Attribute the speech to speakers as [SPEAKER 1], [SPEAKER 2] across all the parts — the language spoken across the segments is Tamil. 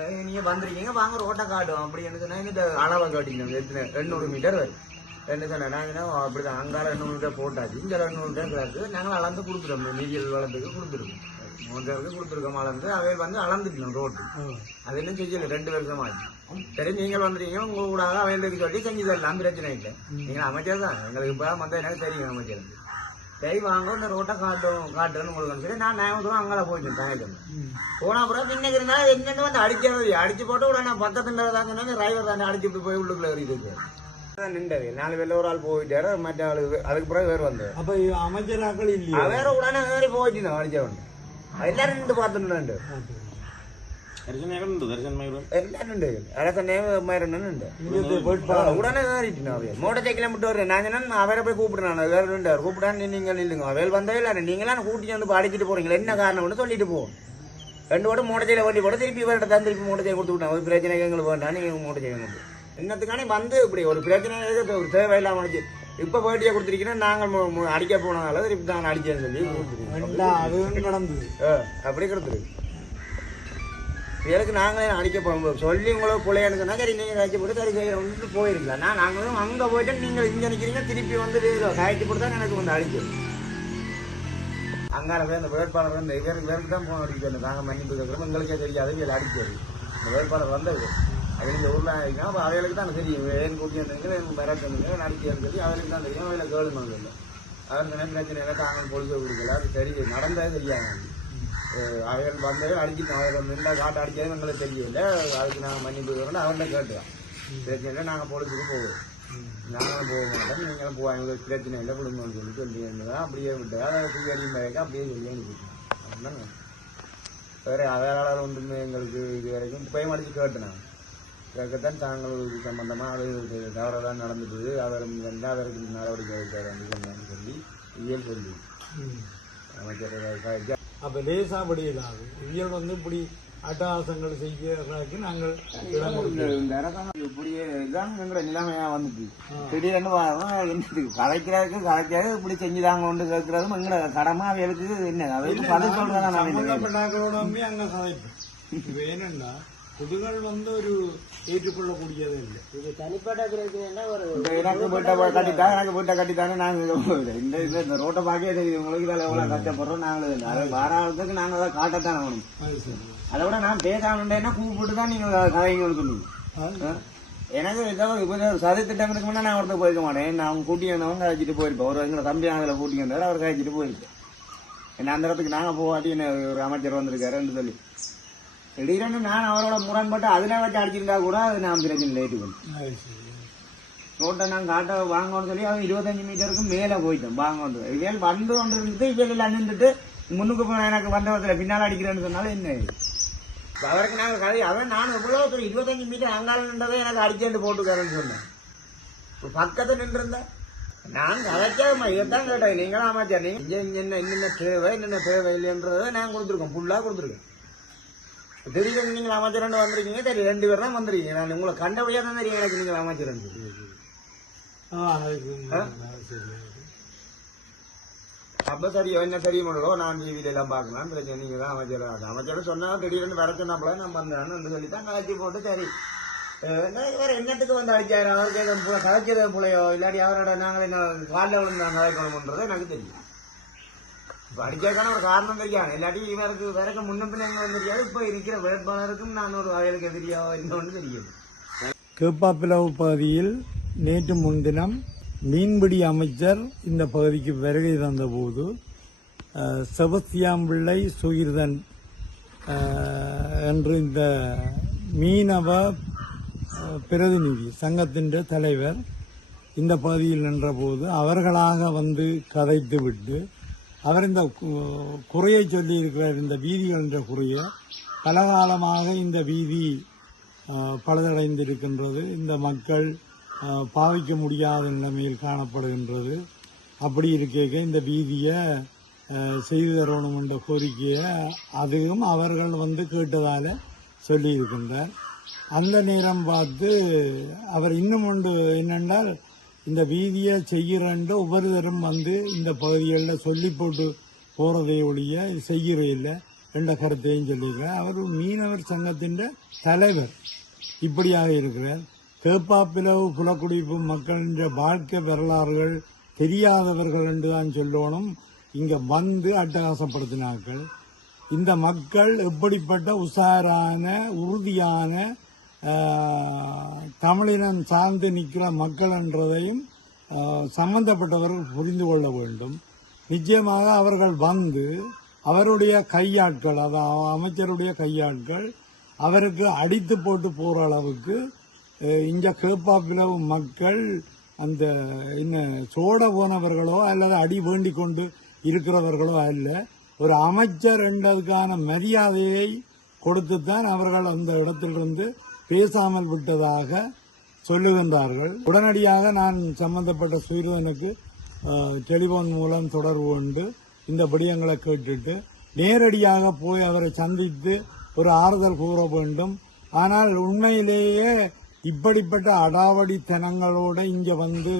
[SPEAKER 1] அஹ் நீங்க வந்திருக்கீங்க வாங்க ரோட்டை காட்டும். அப்படின்னு சொன்னா இந்த அளவை காட்டிக்கணும்? எத்தனை எண்ணூறு மீட்டர் வரும். என்ன சொன்னேன் நாங்கள் என்ன அப்படிதான். அங்கால எண்ணூறு மீட்டர் போட்டாச்சு. இங்கே எண்ணூறு மீட்டர் கிடக்கு. நாங்கள் அளந்து கொடுத்துருவோம் நீரியல் வளத்துக்கு கொடுத்துருக்கோம். மூன்றருக்கு கொடுத்துருக்கோம். அளந்து அவை வந்து அளந்துக்கணும் ரோட்டு. அது என்ன செய்யல? ரெண்டு வருஷம் ஆச்சு. சரி நீங்கள் வந்துட்டீங்க உங்க கூட அவையில் சொல்லி செஞ்சு தரலாம். பிரச்சனை இல்லை. நீங்கள் அமைச்சர் தான். எங்களுக்கு இப்போ வந்தால் எனக்கு தெரியும் அமைச்சர் சரி வாங்க இந்த ரோட்டை காட்டும் காட்டுன்னு உங்களுக்கு சரி நான் நான் அங்கே போயிட்டேன் தாயிட்டு போனா அப்புறம் பின்னுக்கு இருந்தா என்னன்னு வந்து அடிக்கிறது அடிச்சு போட்டு உடனே பக்கத்துல தாங்க டிரைவர் தானே அடிச்சு இப்படி போய் உள்ளுக்குள்ள ஏறிட்டு நின்றது. நாலு பேர்ல ஒரு ஆள் போயிட்டாரு மற்ற ஆளு அதுக்கு பிறகு வேறு வந்தது
[SPEAKER 2] அப்ப அமைச்சராக்கள் இல்லையா?
[SPEAKER 1] வேற உடனே ஏறி போயிட்டு அடிச்சவன். எல்லாரும் நின்று பார்த்துட்டு
[SPEAKER 3] ദർശനേരം ഉണ്ട് ദർശനമേരം
[SPEAKER 1] எல்லாரும் ഉണ്ട് அரசனே மயிரண்ணன்
[SPEAKER 2] இங்க வேட்பாளர்
[SPEAKER 1] உடனே ஏறிட்டு அவைய மோட்டர் சைக்கிள் மட்டும் வரேன் நான் சொன்னேன் அவரை போய் கூப்பிடுறான் வேற ரெண்டு கூப்பிடான்னு நீங்க இல்லைங்க அவையில் வந்தவே இல்லை நீங்களாம் கூட்டிட்டு வந்து இப்ப அடிச்சிட்டு போறீங்களா என்ன காரணம்னு சொல்லிட்டு போவோம் ரெண்டு ஓட மோட்டர் சைக்கிள் வண்டி போட திருப்பி இவர்கிட்ட தான் திருப்பி மோட்டர் சைக்கிள் கொடுத்து விட்டான் ஒரு பிரச்சனை எங்களுக்கு வேண்டாம் நீங்க மோட்டர் சைக்கிள் கொண்டு என்னத்துக்கானே வந்து இப்படி ஒரு பிரச்சனை எதுக்கு ஒரு தேவையில்லாம வந்துச்சு இப்ப பேட்டியை கொடுத்துருக்கீங்கன்னா நாங்கள் மு- மு- அடிக்க போனதால திருப்பி தான் அடிச்சேன்னு சொல்லி கொடுத்துருக்கோம்
[SPEAKER 2] எல்லாம் அதுவும் நடந்தது
[SPEAKER 1] ஆ, அப்படி கொடுத்துருக்கு எனக்கு நாங்களே அடிக்க போகிறோம் சொல்லி உங்களோட பிள்ளையானு சொன்னா சரி நீங்கள் காய்ச்சி போட்டு சரி செய்யறோம்னு போயிருக்கலாம் நான் நாங்களும் அங்கே போயிட்டு நீங்கள் இங்கே நிற்கிறீங்க திருப்பி வந்து காய்ச்சி போட்டு தான் எனக்கு வந்து அடிக்கும். அங்கால போய் அந்த வேட்பாளர் வந்து இவருக்கு இவருக்கு தான் போன அடிக்கணும் நாங்கள் மன்னிப்பு கேட்குறோம். எங்களுக்கே தெரியாது இதில் அடிக்காது இந்த வேட்பாளர் வந்தது. அது இந்த ஊரில் ஆகினா அப்போ அவைகளுக்கு தான் தெரியும். ஏன் கூட்டி வந்தீங்க என் மிரட்டுங்க அடிச்சதுன்னு சொல்லி அவைகளுக்கு தான் தெரியும். அவையில் கேளுங்க இல்லை அவருக்கு என்ன பிரச்சனை? இல்லை தாங்கள் பொழுது கொடுக்கல. அது தெரியும் நடந்ததே தெரியாது. அவர்கள் வந்து அடிச்சு அவர்கள் நின்றா காட்டு அடிச்சது எங்களுக்கு தெரியல அதுக்கு நாங்கள் மன்னிப்பு கேட்கணும் அவர்கிட்ட கேட்டுறோம் பிரச்சனை இல்லை நாங்கள் பொழுதுக்கு போவோம். நாங்களும் போக மாட்டோம் நீங்களும் போவாங்க உங்களுக்கு பிரச்சனை இல்லை குடும்பம்னு சொல்லி சொல்லி இருந்ததா அப்படியே விட்டு அதை சுயடியும் வரைக்கும் அப்படியே சொல்லி அனுப்பிட்டோம் அப்படின்னா வேற வேற ஒன்றுமே எங்களுக்கு இது வரைக்கும் இப்பயும் அடிச்சு கேட்டேன் கேட்கத்தான் தாங்கள் சம்பந்தமா அது தவறெல்லாம் நடந்துட்டு அவர் வந்து அவருக்கு நடவடிக்கை எடுத்தார் அப்படின்னு சொல்லி இயல் சொல்லி. அமைச்சர்
[SPEAKER 2] அப்ப லேசா படியலாது. இயல் வந்து இப்படி அட்டகாசங்கள் செய்யறதுக்கு நாங்கள்
[SPEAKER 1] இப்படியே இதான் எங்களோட நிலைமையா வந்துச்சு திடீர்னு வரோம் என்னது? கலைக்கிறதுக்கு கலைக்கிறது இப்படி செஞ்சுதாங்க கொண்டு கேட்கறதும் எங்களோட கடமை. அவைகளுக்கு என்ன? அவைக்கு பதில் சொல்றதா நான்
[SPEAKER 2] அங்க கதைப்போம் இப்ப புதுகள் வந்து ஒரு ஏற்றுக்கொள்ளக்கூடியது இல்லை.
[SPEAKER 4] இது தனிப்பட்ட பிரச்சனைன்னா ஒரு
[SPEAKER 1] எனக்கு வீட்டை போய் கட்டிட்டா எனக்கு வீட்டை கட்டிட்டானே நாங்க இது இந்த இந்த இந்த ரோட்டை பார்க்கவே தெரியும் உங்களுக்கு இதில் எவ்வளவு கஷ்டப்படுறோம் நாங்களும் இல்லை. அது வர ஆளுக்கு நாங்க அதை காட்டத்தான் ஆகணும்.
[SPEAKER 2] அது
[SPEAKER 1] விட நான் பேசாமண்டேன்னா கூப்பிட்டு தான் நீங்க கதைங்கன்னு சொன்னீங்க
[SPEAKER 2] அது
[SPEAKER 1] எனக்கு ஏதோ இப்போ சதி திட்டங்களுக்கு முன்னே நான் ஒருத்தர் போயிருக்க மாட்டேன். நான் அவங்க கூட்டி வந்தவங்க கழிச்சிட்டு போயிருப்பேன். ஒரு எங்களை தம்பி அதில் கூட்டி வந்தார் அவர் கழிச்சிட்டு போயிருப்பேன். என்ன அந்த இடத்துக்கு நாங்கள் போகாட்டி என்ன ஒரு அமைச்சர் வந்திருக்காருன்னு சொல்லி. திடீரென்னு நான் அவரோட முரண்பட்டு அதில் வச்சு அடிச்சிருந்தா கூட அது நான் பிரச்சனை லேட்டு பண்ணி
[SPEAKER 2] அது சரி.
[SPEAKER 1] ரோட்டை நான் காட்ட வாங்கணும்னு சொல்லி அவன் இருபத்தஞ்சு மீட்டருக்கு மேலே போயிட்டேன். வாங்கணும் இவன் வந்து கொண்டு இருந்துட்டு இவன் எல்லாம் நின்றுட்டு முன்னுக்கு போய் எனக்கு வந்தவத்தில் பின்னால் அடிக்கிறேன்னு சொன்னாலும் என்ன? அவருக்கு நாங்கள் கதை அவன் நான் எவ்வளோ தூரம் இருபத்தஞ்சு மீட்டர் அங்கால நின்றதை எனக்கு அடிச்சேன்னு போட்டுக்காரன்னு சொன்னேன். இப்போ பக்கத்தில் நின்றுருந்தேன் நான் கதைச்சாமா இதைத்தான் கேட்டேன். நீங்களும் அமைச்சர் நீங்க இங்க இங்க என்ன என்னென்ன தேவை என்னென்ன தேவை இல்லைன்றதை நான் கொடுத்துருக்கோம். ஃபுல்லாக கொடுத்துருக்கேன். திடீர்னு நீங்கள் அமைச்சர் ரெண்டு வந்திருக்கீங்க சரி ரெண்டு பேர் தான் வந்திருக்கீங்க. நான் உங்களை கண்டபடியாக தான் தெரியும் எனக்கு நீங்கள் அமைச்சர் ரெண்டு
[SPEAKER 2] ஆ அதுக்கு அது சரி
[SPEAKER 1] அப்ப சரி என்ன தெரியுமோ நான் டிவியில எல்லாம் பார்க்கலாம். பிரச்சனை நீங்க தான் அமைச்சர்? அமைச்சர் சொன்னா திடீர்னு வர சொன்னாப்புல நான் வந்தேன்னு சொல்லி தான் கலச்சி போட்டு சரி. இவர் என்னத்துக்கு வந்து அடிச்சாரு அவருக்கு எதுவும் புல கலைச்சது புலையோ? இல்லாட்டி அவரோட நாங்கள் என்ன காலில் விழுந்து நாங்கள் கலைக்கணும்ன்றது எனக்கு தெரியும். படிச்சதுக்கான ஒரு காரணம் தெரியாது இல்லாட்டி இவருக்கு வேறக்கு முன்னும் பின்ன எங்க தெரியாது இப்போ இருக்கிற வேட்பாளருக்கும் நான் ஒரு வயலுக்கு எதிரியா இன்னொன்று தெரியும்
[SPEAKER 2] கேப்பாப்பிலவு பகுதியில் நேற்று முன்தினம் மீன்பிடி அமைச்சர் இந்த பகுதிக்கு வருகை தந்தபோது செபஸ்தியாம் பிள்ளை சுகிர்தன் என்று இந்த மீனவ பிரதிநிதி சங்கத்தின் தலைவர் இந்த பகுதியில் நின்றபோது அவர்களாக வந்து கதைத்துவிட்டு அவர் இந்த கு- குறையை சொல்லியிருக்கிறார் இந்த வீதிகள் என்ற குறையை. பலகாலமாக இந்த வீதி பழுதடைந்திருக்கின்றது. இந்த மக்கள் பாவிக்க முடியாத நிலைமையில் காணப்படுகின்றது. அப்படி இருக்க இந்த வீதியை செய்து தரணும் என்ற கோரிக்கையை அதுவும் அவர்கள் வந்து கேட்டதால் சொல்லியிருக்கின்றார். அந்த நேரம் பார்த்து அவர் இன்னும் ஒன்று என்னென்றால் இந்த வீதியை செய்கிறன்ற தரம் வந்து இந்த பகுதிகளில் சொல்லி போட்டு போகிறதை ஒழிய செய்கிற இல்லை. என்ற கருத்தையும் சொல்லியிருக்கிறார். அவர் மீனவர் சங்கத்தின் தலைவர். இப்படியாக இருக்கிறார். கேப்பாப்பிலவு புலக்குடிப்பு மக்களின் வாழ்க்கை வரலாறுகள் தெரியாதவர்கள் என்று தான் சொல்லணும். இங்கே வந்து அட்டகாசப்படுத்தினார்கள். இந்த மக்கள் எப்படிப்பட்ட உஷாரான உறுதியான தமிழினம் சார்ந்து நிற்கிற மக்கள் என்றதையும் சம்பந்தப்பட்டவர்கள் புரிந்து கொள்ள வேண்டும். நிச்சயமாக அவர்கள் வந்து அவருடைய கையாட்கள் அதாவது அமைச்சருடைய கையாட்கள் அவருக்கு அடித்து போட்டு போகிற அளவுக்கு இங்கே கேப்பாப்பிலவு மக்கள் அந்த என்ன சோட போனவர்களோ அல்லது அடி வேண்டிக் கொண்டு இருக்கிறவர்களோ அல்ல ஒரு அமைச்சர் என்றதுக்கான மரியாதையை கொடுத்துத்தான் அவர்கள் அந்த இடத்திலிருந்து பேசாமல் விட்டதாக சொல்லுகின்றார்கள். உடனடியாக நான் சம்பந்தப்பட்ட சுயதனுக்கு டெலிபோன் மூலம் தொடர்பு கொண்டு இந்த விடயங்களை கேட்டுட்டு நேரடியாக போய் அவரை சந்தித்து ஒரு ஆறுதல் கூற வேண்டும். ஆனால் உண்மையிலேயே இப்படிப்பட்ட அடாவடித்தனங்களோடு இங்கே வந்து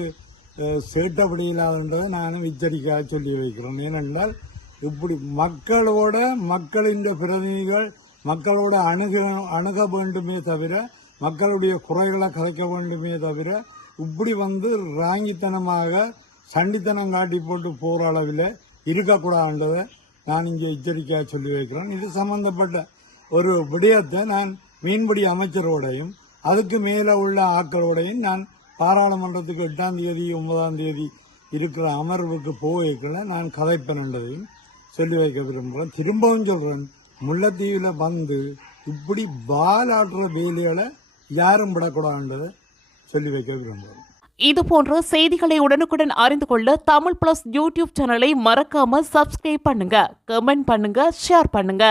[SPEAKER 2] அஹ், சேட்டப்படியில்லாதன்றதை நானும் எச்சரிக்கையாக சொல்லி வைக்கிறேன். ஏனென்றால் இப்படி மக்களோட மக்களின் பிரதிநிதிகள் மக்களோட அணுக அணுக வேண்டுமே தவிர மக்களுடைய குறைகளை கலைக்க வேண்டுமே தவிர இப்படி வந்து ராங்கித்தனமாக சண்டித்தனம் காட்டி போட்டு போற அளவில் இருக்கக்கூடாதுன்றதை நான் இங்கே எச்சரிக்கையாக சொல்லி வைக்கிறேன். இது சம்பந்தப்பட்ட ஒரு விடயத்தை நான் மீன்பிடி அமைச்சரோடையும் அதுக்கு மேலே உள்ள ஆக்களோடையும் நான் பாராளுமன்றத்துக்கு எட்டாம் தேதி ஒன்பதாம் தேதி இருக்கிற அமர்வுக்கு போய்க்கல நான் கதைப்பேன்ன்றதையும் சொல்லி வைக்க விரும்புகிறேன். திரும்பவும் சொல்கிறேன் முல்லைத்தீவில் வந்து இப்படி பாலாட்டுற வேலைகளை யாரும் விடக்கூடாதுன்றதை சொல்லி வைக்க விரும்புவாங்க
[SPEAKER 5] இது போன்ற செய்திகளை உடனுக்குடன் அறிந்து கொள்ள தமிழ் பிளஸ் யூடியூப் சேனலை மறக்காம சப்ஸ்கிரைப் பண்ணுங்க கமெண்ட் பண்ணுங்க ஷேர் பண்ணுங்க.